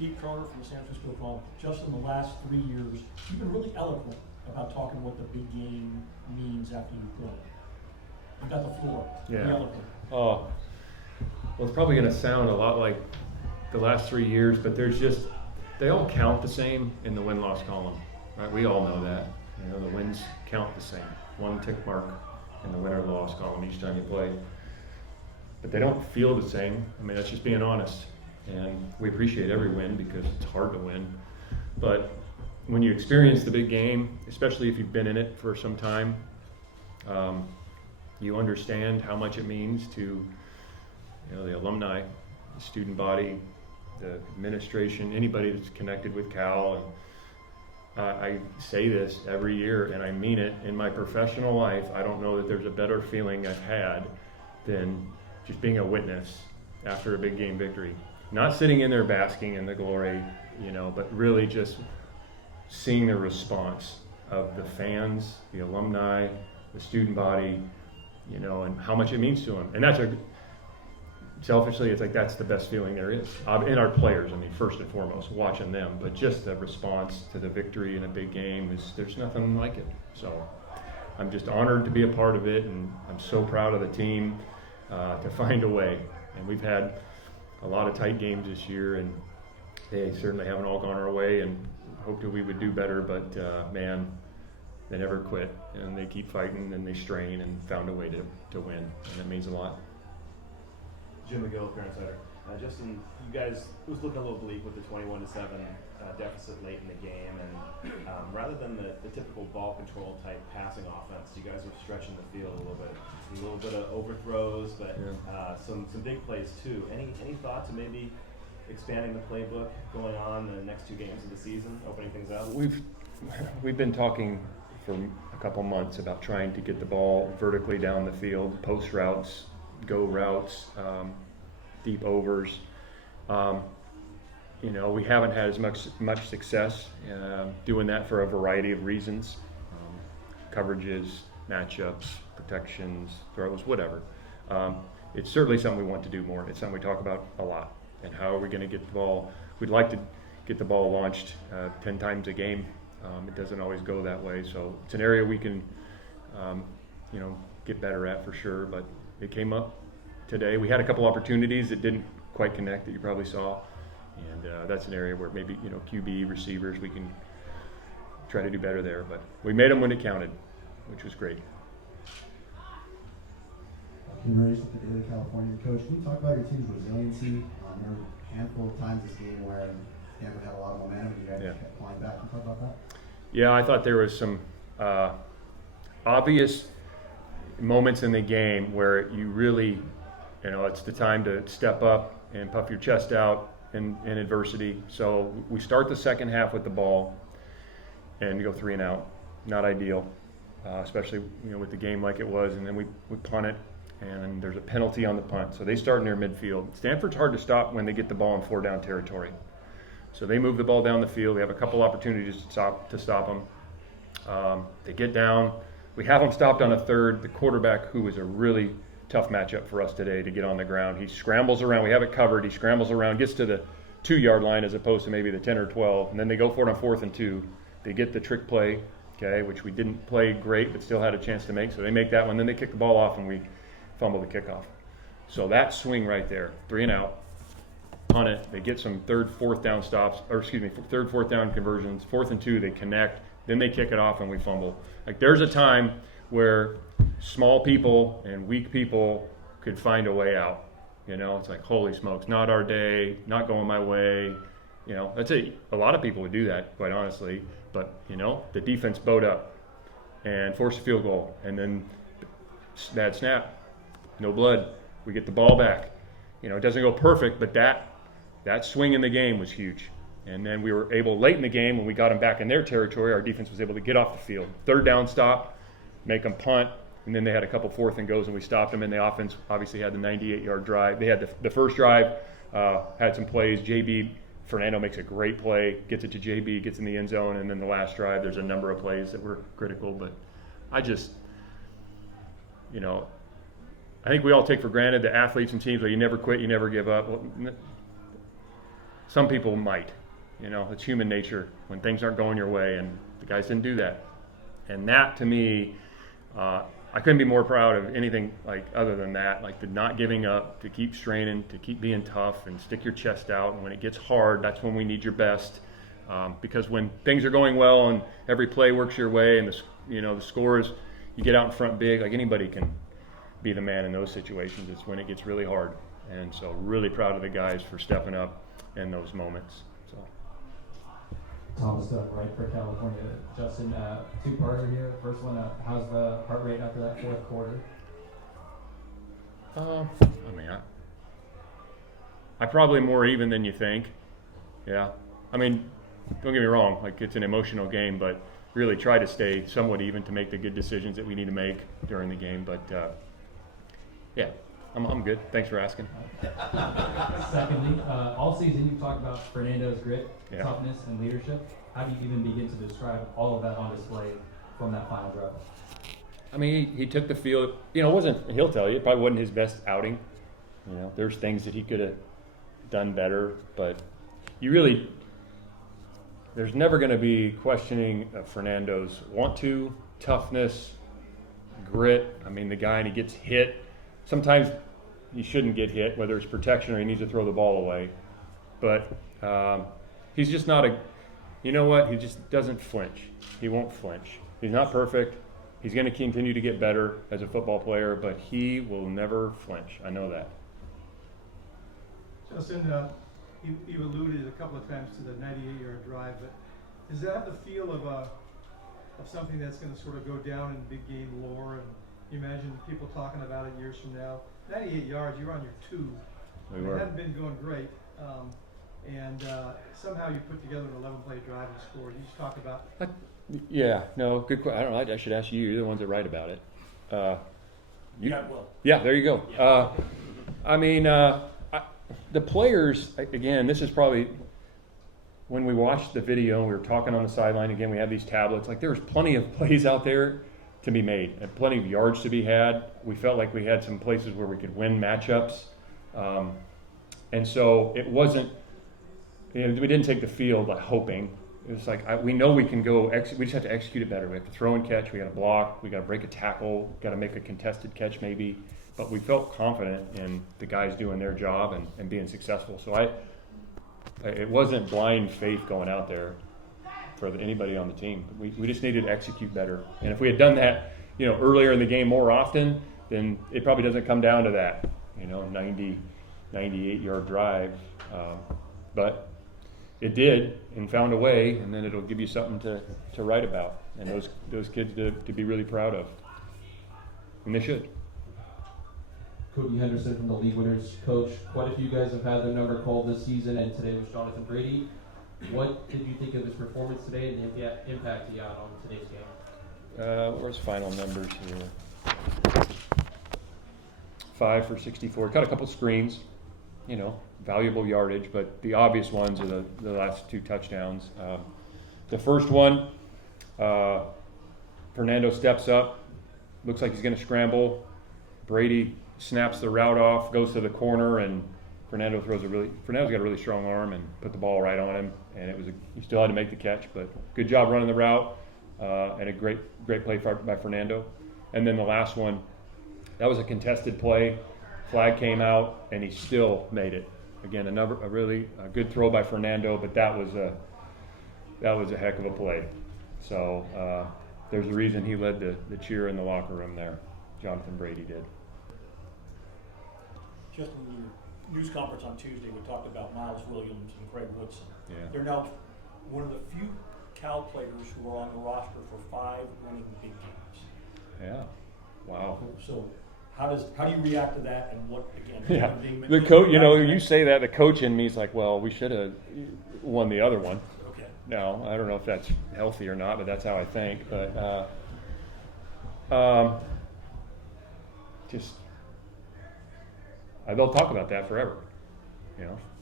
Steve Carter from the San Francisco Chronicle. Justin, the last 3 years, you've been really eloquent about talking what the big game means after you play. You got the floor. Yeah. Be eloquent. Oh, well, it's probably going to sound a lot like the last 3 years, but they all count the same in the win-loss column, right? We all know that. You know, the wins count the same. One tick mark in the win or loss column each time you play. But they don't feel the same. I mean, that's just being honest. And we appreciate every win because it's hard to win. But when you experience the big game, especially if you've been in it for some time, you understand how much it means to, the alumni, the student body, the administration, anybody that's connected with Cal. And I say this every year, and I mean it. In my professional life, I don't know that there's a better feeling I've had than just being a witness after a big game victory. Not sitting in there basking in the glory, but really just seeing the response of the fans, the alumni, the student body, and how much it means to them. And that's selfishly, it's like that's the best feeling there is. In our players, first and foremost, watching them, but just the response to the victory in a big game there's nothing like it. So I'm just honored to be a part of it, and I'm so proud of the team to find a way. And we've had a lot of tight games this year, and they certainly haven't all gone our way, and hoped that we would do better, but man, they never quit, and they keep fighting, and they strain, and found a way to win, and it means a lot. Jim McGill, Parent Center. Justin, you guys, it was looking a little bleak with the 21-7 deficit late in the game, and rather than the typical ball control type passing offense, you guys were stretching the field a little bit of overthrows, but some big plays too. Any thought to maybe expanding the playbook going on the next 2 games of the season, opening things up? We've been talking for a couple months about trying to get the ball vertically down the field, post routes, go routes, deep overs. We haven't had as much success doing that for a variety of reasons. Coverages, matchups, protections, throws, whatever. It's certainly something we want to do more. It's something we talk about a lot. And how are we going to get the ball? We'd like to get the ball launched 10 times a game. It doesn't always go that way. So it's an area we can, get better at for sure. But it came up today. We had a couple opportunities that didn't quite connect that you probably saw. And that's an area where maybe, QB, receivers, we can try to do better there. But we made them when it counted, which was great. Kim Reyes with the Daily California. Coach, can you talk about your team's resiliency? There were a handful of times this game where Stanford had a lot of momentum and you guys kept flying back. Can you talk about that? Yeah, I thought there was some obvious moments in the game where you really, it's the time to step up and puff your chest out in adversity. So we start the second half with the ball and go 3 and out. Not ideal, especially with the game like it was. And then we punt it, and there's a penalty on the punt. So they start near midfield. Stanford's hard to stop when they get the ball in 4-down territory. So they move the ball down the field. We have a couple opportunities to stop them. They get down. We have them stopped on a third. The quarterback, who is a really tough matchup for us today to get on the ground, he scrambles around. We have it covered. He scrambles around, gets to the 2-yard line as opposed to maybe the 10 or 12. And then they go for it on 4th and 2. They get the trick play, which we didn't play great but still had a chance to make. So they make that one. Then they kick the ball off, and we fumble the kickoff. So that swing right there, 3 and out, punt it. They get some 3rd, 4th down stops, 3rd, 4th down conversions. 4th and 2, they connect. Then they kick it off, and we fumble. Like, there's a time where small people and weak people could find a way out. It's like, holy smokes, not our day, not going my way. That's it. A lot of people would do that, quite honestly. But, the defense bowed up and forced a field goal. And then bad snap, no blood. We get the ball back. It doesn't go perfect, but that swing in the game was huge. And then we were able, late in the game, when we got them back in their territory, our defense was able to get off the field. 3rd down stop, make them punt, and then they had a couple 4th and goes, and we stopped them. And the offense obviously had the 98-yard drive. They had the first drive, had some plays. Fernandos makes a great play, gets it to JB, gets in the end zone, and then the last drive, there's a number of plays that were critical. But I just, I think we all take for granted that athletes and teams, you never quit, you never give up. Well, some people might. It's human nature when things aren't going your way, and the guys didn't do that. And that, to me, I couldn't be more proud of anything other than that, the not giving up, to keep straining, to keep being tough and stick your chest out. And when it gets hard, that's when we need your best. Because when things are going well and every play works your way and the scores, you get out in front big, anybody can be the man in those situations. It's when it gets really hard. And so really proud of the guys for stepping up in those moments. So. Thomas right for California. Justin, two-parter here. First one, how's the heart rate after that fourth quarter? I probably more even than you think. Yeah. Don't get me wrong, it's an emotional game, but really try to stay somewhat even to make the good decisions that we need to make during the game. But yeah, I'm good. Thanks for asking. Secondly, all season you've talked about Fernando's grit, Yeah. toughness, and leadership. How do you even begin to describe all of that on display from that final drive? He took the field. He'll tell you, it probably wasn't his best outing. There's things that he could have done better, but there's never going to be questioning of Fernando's toughness, grit. The guy, and he gets hit. Sometimes he shouldn't get hit, whether it's protection or he needs to throw the ball away. But he's just not he just doesn't flinch. He won't flinch. He's not perfect. He's going to continue to get better as a football player, but he will never flinch. I know that. Justin, you alluded a couple of times to the 98-yard drive, but does that have the feel of something that's going to sort of go down in big game lore? And you imagine people talking about it years from now. 98 yards, you're on your two. We were. It hadn't been going great, and somehow you put together an 11-play drive and scored. You just talk about. Yeah, no, good question. I don't know. I should ask you. You're the ones that write about it. Yeah, there you go. Yeah. The players, again, this is probably when we watched the video and we were talking on the sideline. Again, we have these tablets. There was plenty of plays out there to be made and plenty of yards to be had. We felt like we had some places where we could win matchups. And so it wasn't, we didn't take the field hoping. It was we know we can go, we just have to execute it better. We have to throw and catch, we got to block, we got to break a tackle, got to make a contested catch maybe. But we felt confident in the guys doing their job and being successful. So it wasn't blind faith going out there for anybody on the team. We just needed to execute better. And if we had done that, earlier in the game more often, then it probably doesn't come down to that, 98-yard drive. But it did, and found a way, and then it'll give you something to write about, and those kids to be really proud of. And they should. Cody Henderson from the League Winners. Coach, quite a few guys have had their number called this season, and today was Jonathan Brady. What did you think of his performance today and the impact he had on today's game? Where's final numbers here? 5 for 64. Got a couple stuff, valuable yardage, but the obvious ones are the last two touchdowns. The first one, Fernando steps up, looks like he's going to scramble. Brady snaps the route off, goes to the corner, and Fernando's got a really strong arm and put the ball right on him. And he still had to make the catch, but good job running the route, and a great play by Fernando. And then the last one, that was a contested play. Flag came out, and he still made it. Again, a really good throw by Fernando, but that was a heck of a play. So there's a reason he led the cheer in the locker room there. Jonathan Brady did. Just in your news conference on Tuesday, we talked about Miles Williams and Craig Woodson. Yeah. They're now one of the few Cal players who are on the roster for 5 winning big games. Yeah. Wow. So how do you react to that, and what again? Yeah. The coach, you say that, the coach in me is well, we should have won the other one. Okay. No, I don't know if that's healthy or not, but that's how I think. But they'll talk about that forever.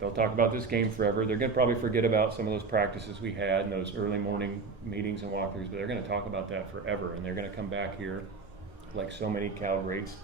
They'll talk about this game forever. They're going to probably forget about some of those practices we had and those early morning meetings and walkthroughs, but they're going to talk about that forever, and they're going to come back here like so many Cal greats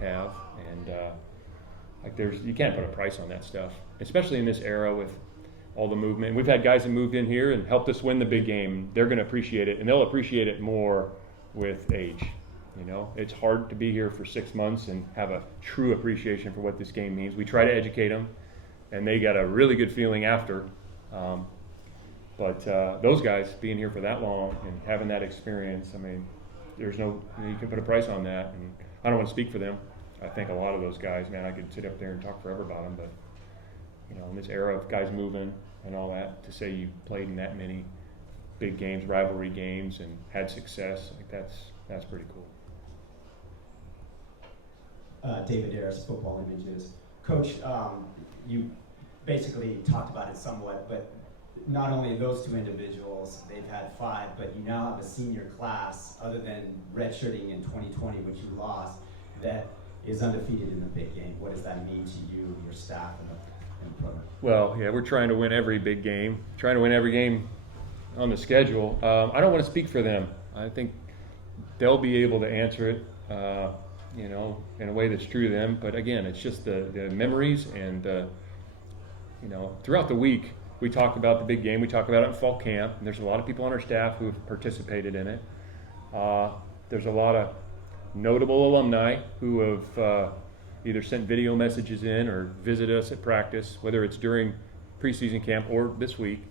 have, and Like you can't put a price on that stuff, especially in this era with all the movement. We've had guys that moved in here and helped us win the big game. They're going to appreciate it, and they'll appreciate it more with age. You know, it's hard to be here for 6 months and have a true appreciation for what this game means. We try to educate them, and they got a really good feeling after. But those guys being here for that long and having that experience, I mean, you can put a price on that. And I don't want to speak for them. I think a lot of those guys, man, I could sit up there and talk forever about them. But, you know, in this era of guys moving and all that, to say you played in that many big games, rivalry games, and had success, like that's pretty cool. David Harris, Football Images. Coach, you basically talked about it somewhat, but not only those two individuals, they've had 5, but you now have a senior class, other than redshirting in 2020, which you lost, that is undefeated in the big game. What does that mean to you, your staff, and the program? Well, yeah, we're trying to win every big game, trying to win every game on the schedule. I don't want to speak for them. I think they'll be able to answer it, you know, in a way that's true to them. But again, it's just the memories and, you know, throughout the week, we talk about the big game. We talk about it in fall camp. And there's a lot of people on our staff who have participated in it. There's a lot of notable alumni who have either sent video messages in or visit us at practice, whether it's during preseason camp or this week.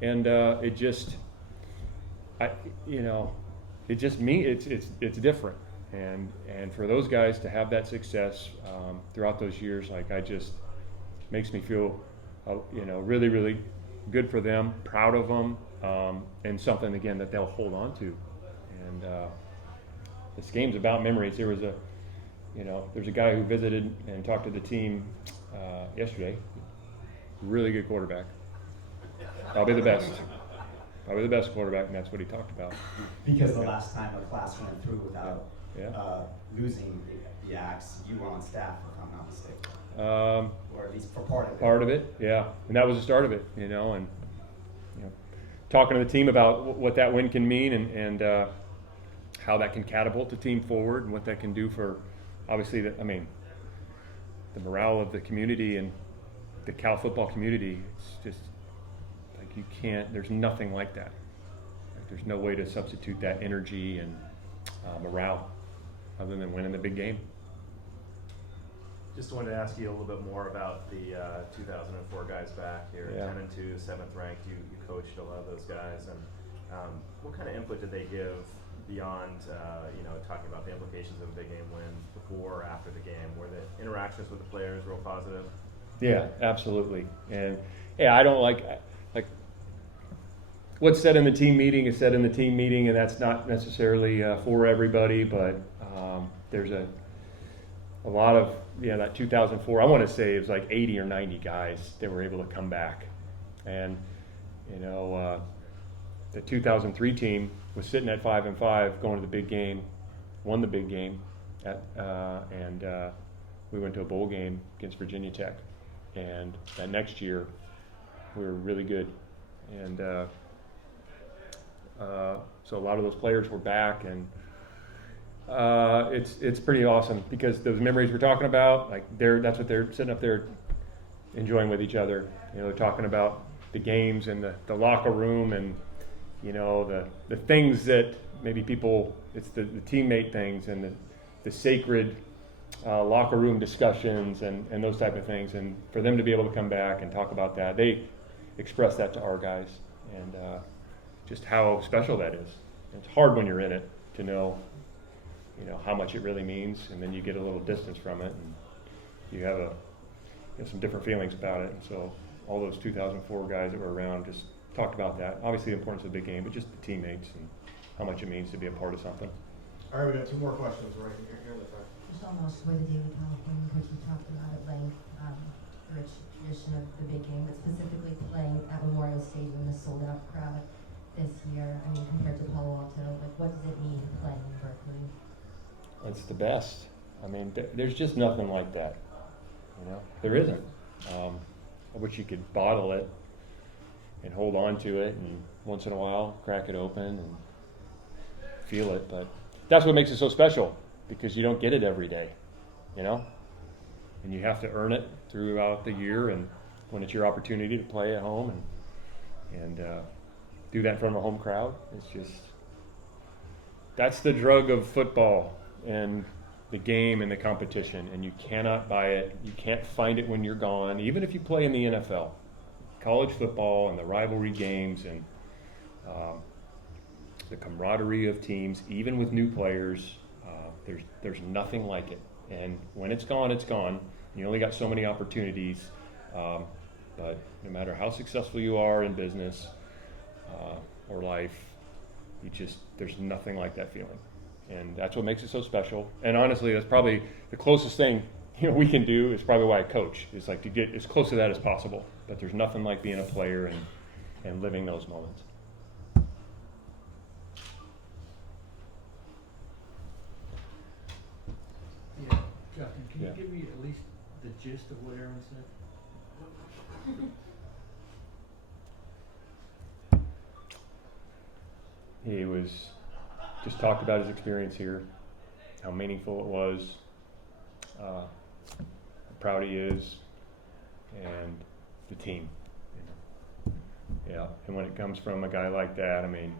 And it's different. And for those guys to have that success throughout those years, makes me feel, really, really good for them, proud of them, and something, again, that they'll hold on to. And this game's about memories. There's a guy who visited and talked to the team yesterday, really good quarterback, probably the best quarterback, and that's what he talked about. Because the last time a class went through without losing the axe, you were on staff, if I'm not mistaken. Or at least for part of it. Part of it, yeah. And that was the start of it, and talking to the team about what that win can mean and how that can catapult the team forward and what that can do for, obviously, the morale of the community and the Cal football community. It's just there's nothing like that. There's no way to substitute that energy and morale other than winning the big game. Just wanted to ask you a little bit more about the 2004 guys back here, 10-2, 7th ranked. You coached a lot of those guys, and what kind of input did they give beyond talking about the implications of a big game win before or after the game? Were the interactions with the players real positive? Yeah, absolutely. And I don't like what's said in the team meeting is said in the team meeting, and that's not necessarily for everybody, but there's a lot of, that 2004, I want to say it was like 80 or 90 guys that were able to come back. And, the 2003 team was sitting at 5-5, going to the big game, won the big game, and we went to a bowl game against Virginia Tech. And that next year, we were really good. And so a lot of those players were back, and it's pretty awesome because those memories we're talking about, that's what they're sitting up there enjoying with each other. They're talking about the games and the locker room and the things that maybe it's the teammate things and the sacred locker room discussions and those type of things. And for them to be able to come back and talk about that, they express that to our guys, and just how special that is. It's hard when you're in it to know how much it really means, and then you get a little distance from it, and you have some different feelings about it. And so all those 2004 guys that were around just talked about that. Obviously the importance of the big game, but just the teammates and how much it means to be a part of something. All right, we got 2 more questions right here in the front. Just almost with the David California, which you talked about at length, the rich tradition of the big game, but specifically playing at Memorial Stadium in a sold-out crowd this year. I mean, compared to Palo Alto, what does it mean to play in Berkeley? It's the best. I mean, there's just nothing like that. There isn't. I wish you could bottle it and hold on to it, and once in a while crack it open and feel it. But that's what makes it so special, because you don't get it every day. and you have to earn it throughout the year, and when it's your opportunity to play at home and do that in front of a home crowd, it's just, that's the drug of football and the game and the competition, and you cannot buy it. You can't find it when you're gone, even if you play in the NFL. College football and the rivalry games and the camaraderie of teams, even with new players, there's nothing like it. And when it's gone, it's gone. You only got so many opportunities. But no matter how successful you are in business or life, there's nothing like that feeling. And that's what makes it so special. And honestly, that's probably the closest thing we can do. Is probably why I coach. It's like to get as close to that as possible. But there's nothing like being a player and living those moments. Yeah, Justin, can Yeah. you give me at least the gist of what Aaron said? He was just talked about his experience here, how meaningful it was, how proud he is, and the team. Yeah, and when it comes from a guy like that, I mean,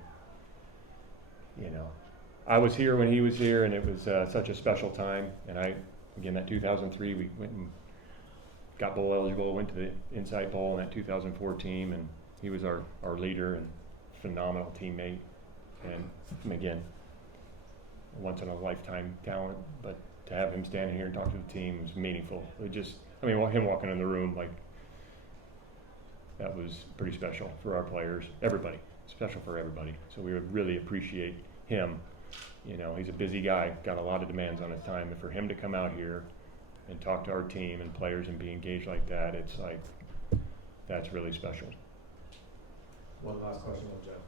I was here when he was here, and it was such a special time. And again, that 2003, we went and got bowl eligible, went to the Insight Bowl in that 2004 team, and he was our leader and phenomenal teammate. And again, once in a lifetime talent, but to have him standing here and talk to the team was meaningful. Him walking in the room, like, that was pretty special for our players, everybody, special for everybody. So we would really appreciate him. He's a busy guy, got a lot of demands on his time, and for him to come out here and talk to our team and players and be engaged like that, it's like, that's really special. One last question with Jeff.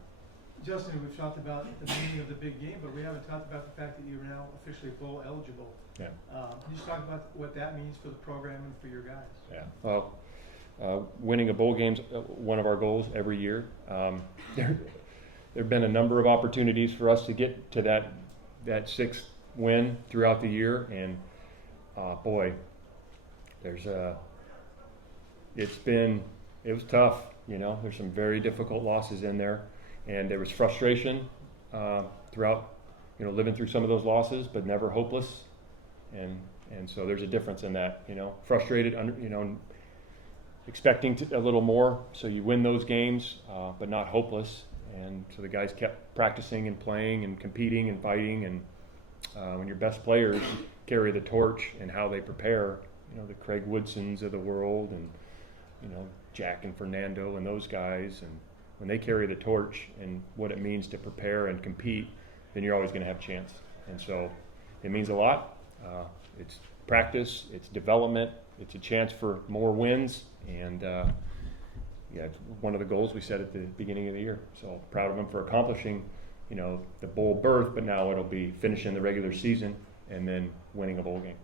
Justin, we've talked about the meaning of the big game, but we haven't talked about the fact that you're now officially bowl eligible. Yeah. Can you just talk about what that means for the program and for your guys? Yeah. Well, winning a bowl game's one of our goals every year. There have been a number of opportunities for us to get to that sixth win throughout the year, and boy, it was tough. There's some very difficult losses in there, and there was frustration throughout, living through some of those losses, but never hopeless, and so there's a difference in that. Frustrated, expecting a little more, so you win those games, but not hopeless. And so the guys kept practicing and playing and competing and fighting. And when your best players carry the torch and how they prepare, the Craig Woodsons of the world, and Jack and Fernando and those guys, and when they carry the torch and what it means to prepare and compete, then you're always going to have a chance. And so it means a lot. It's practice, it's development, it's a chance for more wins, and it's one of the goals we set at the beginning of the year. So proud of them for accomplishing, the bowl berth, but now it'll be finishing the regular season and then winning a bowl game.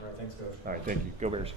All right, thanks, Coach. All right, thank you. Go Bears.